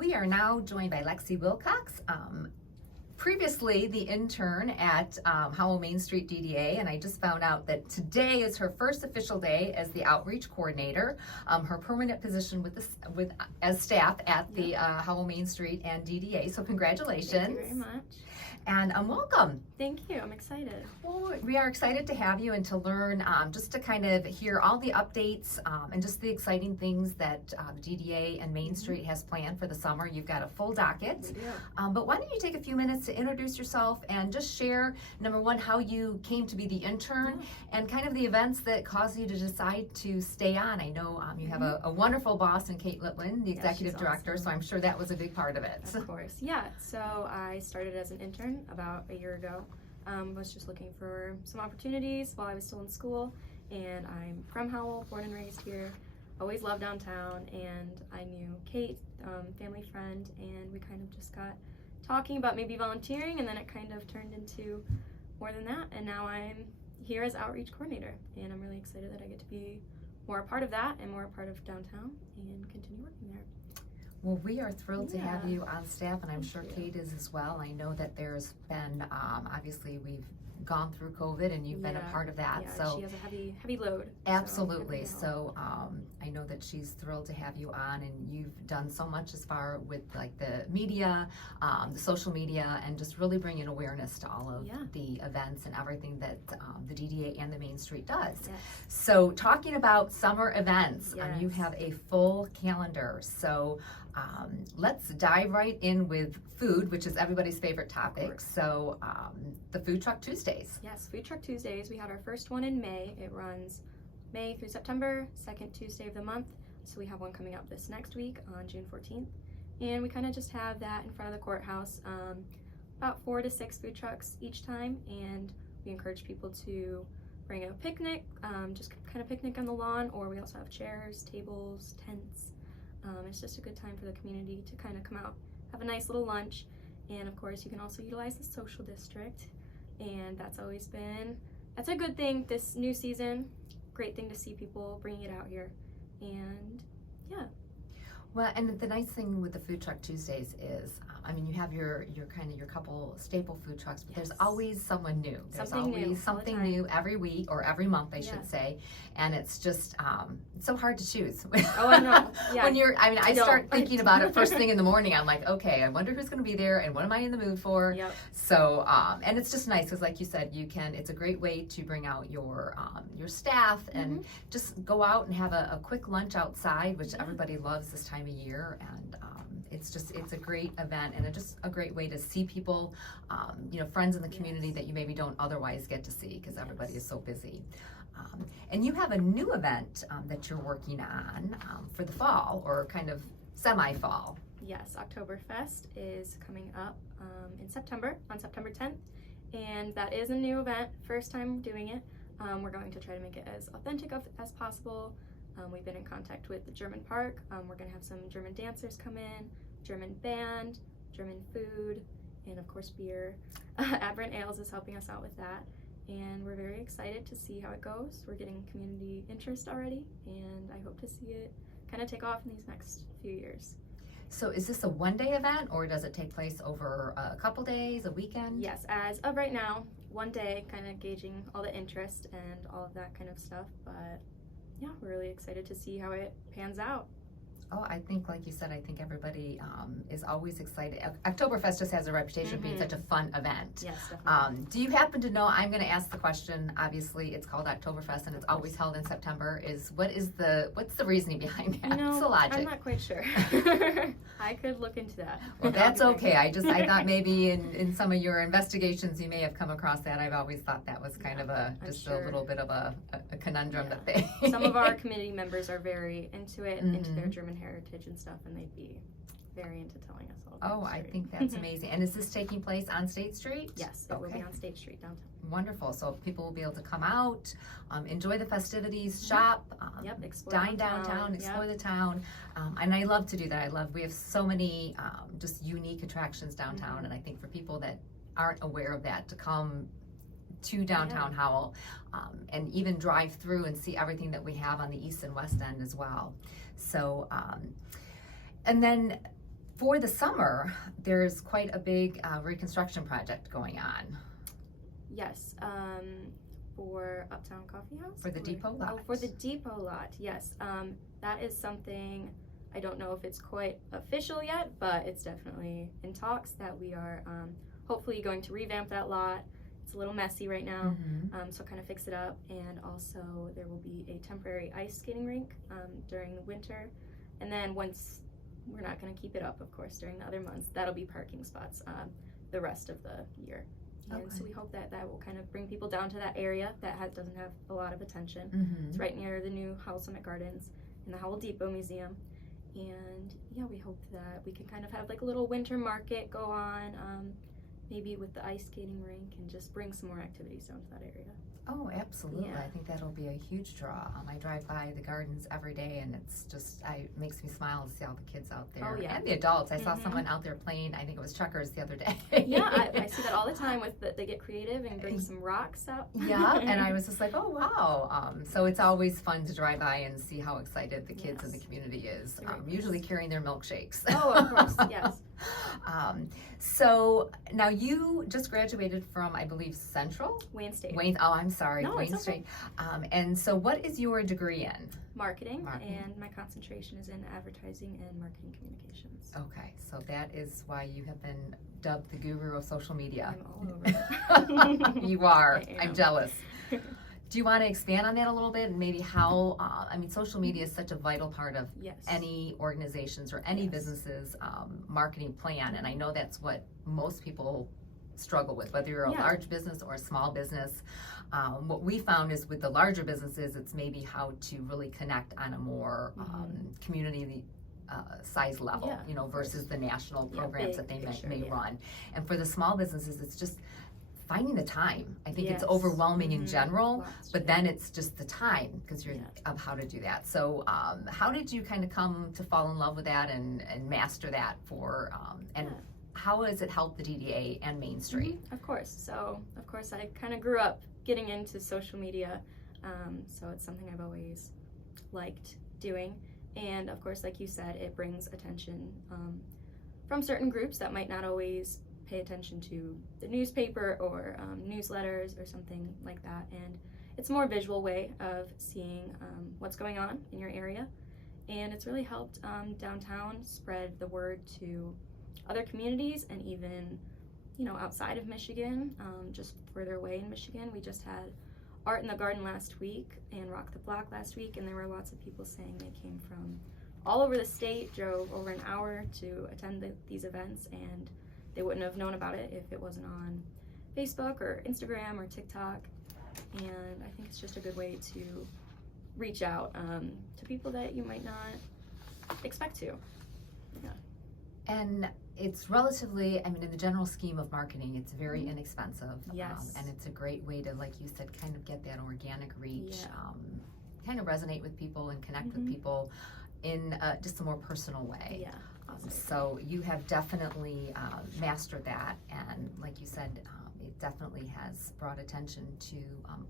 We are now joined by Lexi Wilcox, previously the intern at Howell Main Street DDA, and I just found out that today is her first official day as the outreach coordinator, her permanent position as staff at the Howell Main Street and DDA. So congratulations. Thank you very much. And welcome. Thank you. I'm excited. Well, we are excited to have you and to learn, just to kind of hear all the updates and just the exciting things that the DDA and Main Street has planned for the summer. You've got a full docket. But why don't you take a few minutes to introduce yourself and just share, number one, how you came to be the intern and kind of the events that caused you to decide to stay on. I know you have a wonderful boss in Kate Litwin, the executive director, awesome. So I'm sure that was a big part of it. Of course. Yeah. So I started as an intern about a year ago. Was just looking for some opportunities while I was still in school, and I'm from Howell, born and raised here. Always loved downtown, and I knew Kate, family friend, and we kind of just got talking about maybe volunteering, and then it kind of turned into more than that, and now I'm here as outreach coordinator, and I'm really excited that I get to be more a part of that and more a part of downtown and continue working there. Well, we are thrilled to have you on staff, and I'm sure Kate is as well. I know that there's been, obviously we've gone through COVID and you've been a part of that. Yeah, so she has a heavy load. Absolutely. So I know that she's thrilled to have you on, and you've done so much as far with like the media, the social media, and just really bringing awareness to all of the events and everything that the DDA and the Main Street does. Yes. So talking about summer events, you Yes. have a full calendar. So let's dive right in with food, which is everybody's favorite topic. So the Food Truck Tuesdays. Yes, Food Truck Tuesdays. We had our first one in May. It runs May through September, second Tuesday of the month. So we have one coming up this next week on June 14th. And we kind of just have that in front of the courthouse, about 4 to 6 food trucks each time. And we encourage people to bring a picnic, just kind of picnic on the lawn, or we also have chairs, tables, tents. It's just a good time for the community to kind of come out, have a nice little lunch, and of course you can also utilize the social district, and that's a good thing this new season. Great thing to see people bringing it out here, and yeah. Well, and the nice thing with the Food Truck Tuesdays is, I mean, you have your couple staple food trucks, but there's always someone new. There's always something new every week or every month, I should say, and it's just it's so hard to choose. Oh, I know. Yeah. I start thinking about it first thing in the morning. I'm like, okay, I wonder who's going to be there and what am I in the mood for? Yep. So, and it's just nice because, like you said, it's a great way to bring out your staff and just go out and have a quick lunch outside, which everybody loves this time of year, and it's a great event and just a great way to see people, friends in the community that you maybe don't otherwise get to see because everybody is so busy. And you have a new event that you're working on for the fall, or kind of semi-fall. Yes, Oktoberfest is coming up in September, on September 10th, and that is a new event, first time doing it. We're going to try to make it as authentic as possible. We've been in contact with the German Park. We're going to have some German dancers come in, German band, German food, and of course beer. Aberrant Ales is helping us out with that, and we're very excited to see how it goes. We're getting community interest already, and I hope to see it kind of take off in these next few years. So is this a one-day event, or does it take place over a couple days, a weekend? Yes, as of right now, one day, kind of gauging all the interest and all of that kind of stuff, but yeah, we're really excited to see how it pans out. Oh, I think, like you said, I think everybody is always excited. Oktoberfest just has a reputation of being such a fun event. Yes, definitely. Do you happen to know, I'm going to ask the question, obviously it's called Oktoberfest and it's always held in September, what's the reasoning behind that? What's the logic? I'm not quite sure. I could look into that. Well, that's okay. I thought maybe in some of your investigations you may have come across that. I've always thought that was kind of a little bit of a conundrum that they... Some of our committee members are very into it, into their German heritage and stuff, and they'd be very into telling us all about I think that's amazing. And is this taking place on State Street? Yes, it will be on State Street downtown. Wonderful. So people will be able to come out, enjoy the festivities, shop, dine downtown, explore the town. And I love to do that. We have so many just unique attractions downtown, and I think for people that aren't aware of that, to come to downtown Howell and even drive through and see everything that we have on the east and west end as well. So and then For the summer, there's quite a big reconstruction project going on. Yes, for Uptown Coffeehouse? For the depot lot. Oh, for the depot lot, yes. That is something, I don't know if it's quite official yet, but it's definitely in talks that we are hopefully going to revamp that lot. It's a little messy right now, so kind of fix it up. And also there will be a temporary ice skating rink during the winter. And then once, we're not going to keep it up, of course, during the other months, that'll be parking spots the rest of the year. And so we hope that that will kind of bring people down to that area that doesn't have a lot of attention. It's right near the new Howell Summit Gardens and the Howell Depot Museum. And yeah, we hope that we can kind of have like a little winter market go on, maybe with the ice skating rink, and just bring some more activities down to that area. Oh, absolutely. Yeah. I think that'll be a huge draw. I drive by the gardens every day, and it's just, it makes me smile to see all the kids out there. Oh, yeah. And the adults. I saw someone out there playing, I think it was checkers the other day. Yeah, I see that all the time with they get creative and bring some rocks out. Yeah, and I was just like, oh, wow. So it's always fun to drive by and see how excited the kids in the community is, usually carrying their milkshakes. Oh, of course, yes. So now you just graduated from, I believe, Central? Wayne State. Oh, I'm sorry, No, Wayne it's okay. State. And so what is your degree in? Marketing, and my concentration is in advertising and marketing communications. Okay, so that is why you have been dubbed the guru of social media. I'm all over it. You are. I I'm am. jealous. Do you want to expand on that a little bit, and maybe how, social media is such a vital part of any organizations or any businesses' marketing plan, and I know that's what most people struggle with, whether you're a large business or a small business. What we found is with the larger businesses, it's maybe how to really connect on a more community size level, versus the national programs that they may run. And for the small businesses, it's just finding the time. I think it's overwhelming in general, but then it's just the time because you're of how to do that. So how did you kind of come to fall in love with that and master that for how has it helped the DDA and Main Street? Of course. So of course I kind of grew up getting into social media, so it's something I've always liked doing. And of course, like you said, it brings attention from certain groups that might not always pay attention to the newspaper or newsletters or something like that. And it's a more visual way of seeing what's going on in your area. And it's really helped downtown spread the word to other communities and even, outside of Michigan, just further away in Michigan. We just had Art in the Garden last week and Rock the Block last week, and there were lots of people saying they came from all over the state, drove over an hour to attend these events, and they wouldn't have known about it if it wasn't on Facebook or Instagram or TikTok. And I think it's just a good way to reach out to people that you might not expect to. Yeah. And it's relatively, in the general scheme of marketing, it's very inexpensive. Yes. And it's a great way to, like you said, kind of get that organic reach, kind of resonate with people and connect with people in just a more personal way. Yeah. So you have definitely mastered that, and like you said, it definitely has brought attention to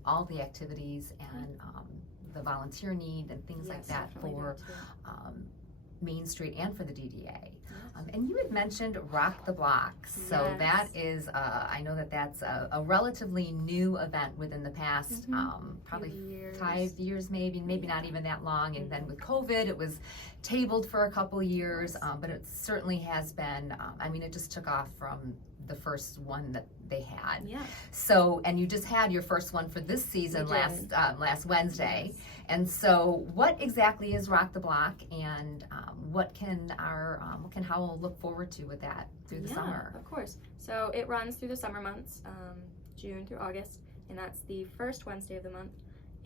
all the activities and the volunteer need and things like that for Main Street and for the DDA. And you had mentioned Rock the Block, so that is, I know that's a relatively new event within the past, probably 5 years maybe not even that long, and then with COVID it was tabled for a couple years, but it certainly has been, it just took off from the first one that they had. Yeah. So, and you just had your first one for this season last Wednesday. And so, what exactly is Rock the Block, and what can Howell look forward to with that through the summer? Of course. So it runs through the summer months, June through August, and that's the first Wednesday of the month.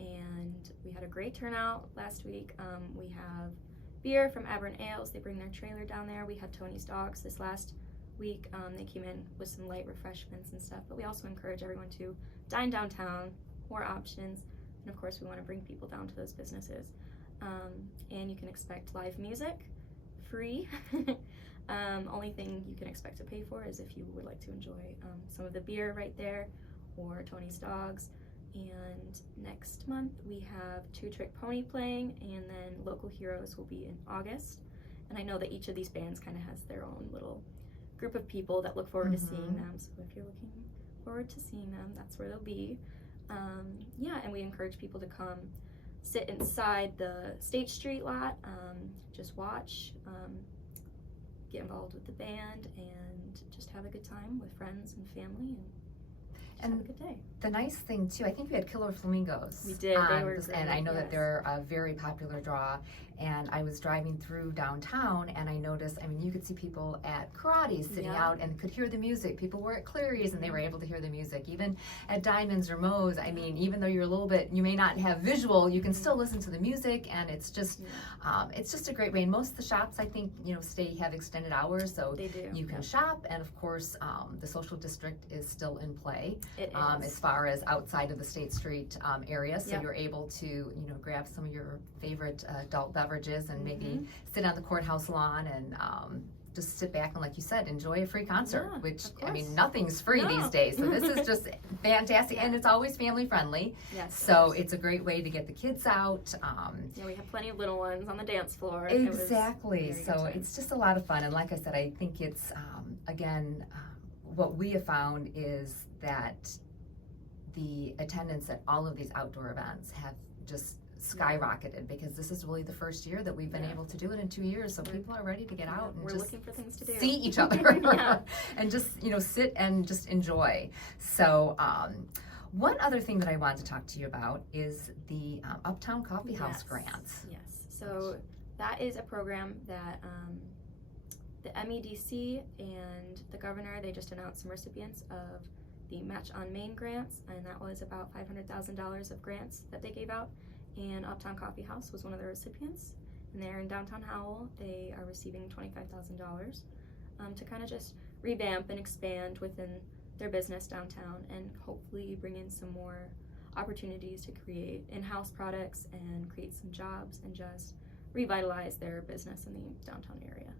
And we had a great turnout last week. We have beer from Aberrant Ales. They bring their trailer down there. We had Tony's Dogs this last week. They came in with some light refreshments and stuff, but we also encourage everyone to dine downtown, more options, and of course we want to bring people down to those businesses. And you can expect live music, free. Only thing you can expect to pay for is if you would like to enjoy some of the beer right there or Tony's Dogs. And next month we have Two Trick Pony playing, and then Local Heroes will be in August. And I know that each of these bands kind of has their own little group of people that look forward to seeing them. So if you're looking forward to seeing them, that's where they'll be. Yeah, and we encourage people to come sit inside the State Street lot, just watch, get involved with the band, and just have a good time with friends and family, and have a good day. The nice thing too, I think we had Killer Flamingos. We did. They were great, and I know that yes. they're a very popular draw. And I was driving through downtown, and I noticed, I mean, you could see people at Karate's sitting out and could hear the music. People were at Cleary's and they were able to hear the music. Even at Diamonds or Moe's, I mean, even though you're a little bit, you may not have visual, you can still listen to the music, and it's just a great way. And most of the shops, I think, you know, have extended hours, so they do. You can shop. And of course, the social district is still in play. It is. As far as outside of the State Street area, so Yep. you're able to, you know, grab some of your favorite adult beverages and maybe sit on the courthouse lawn and just sit back and, like you said, enjoy a free concert, Yeah, which, of I mean, course. nothing's free these days, so this is just fantastic, and it's always family friendly, Yes, so it's a great way to get the kids out. Yeah, we have plenty of little ones on the dance floor. Exactly, so it's just a lot of fun, and like I said, I think it's, again, what we have found is that the attendance at all of these outdoor events have just skyrocketed, because this is really the first year that we've been able to do it in 2 years, so people are ready to get out and we're just looking for things to do. see each other and just, you know, sit and just enjoy. So one other thing that I wanted to talk to you about is the Uptown Coffeehouse grants. Yes, so that is a program that the MEDC and the governor, they just announced some recipients of the Match on Main grants, and that was about $500,000 of grants that they gave out, and Uptown Coffeehouse was one of the recipients, and they're in downtown Howell. They are receiving $25,000 to kind of just revamp and expand within their business downtown, and hopefully bring in some more opportunities to create in-house products and create some jobs and just revitalize their business in the downtown area.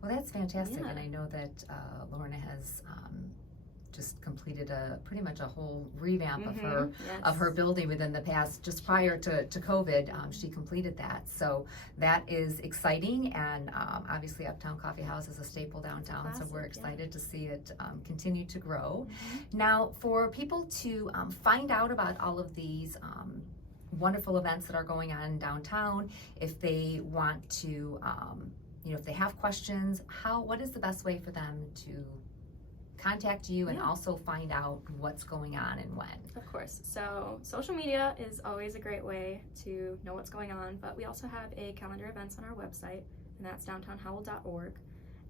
Well, that's fantastic, Yeah. and I know that Lorna has just completed pretty much a whole revamp of her building within the past, just prior to COVID. She completed that, so that is exciting, and obviously Uptown Coffeehouse is a staple downtown, Classic, so we're excited to see it continue to grow. Now, for people to find out about all of these wonderful events that are going on downtown, if they want to, you know, if they have questions, what is the best way for them to contact you and also find out what's going on and when? Of course. So social media is always a great way to know what's going on, but we also have a calendar events on our website, and that's downtownhowell.org.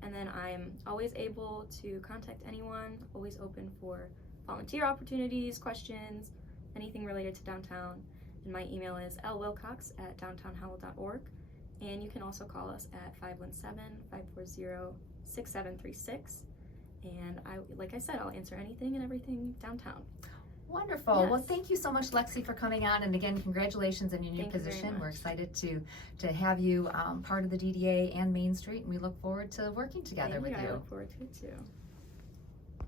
And then I'm always able to contact anyone, always open for volunteer opportunities, questions, anything related to downtown. And my email is lwilcox@downtownhowell.org. And you can also call us at 517-540-6736. And like I said, I'll answer anything and everything downtown. Wonderful. Yes. Well, thank you so much, Lexi, for coming on. And again, congratulations on your new Thank you very position. much. We're excited to have you part of the DDA and Main Street, and we look forward to working together with I you. look forward to it too.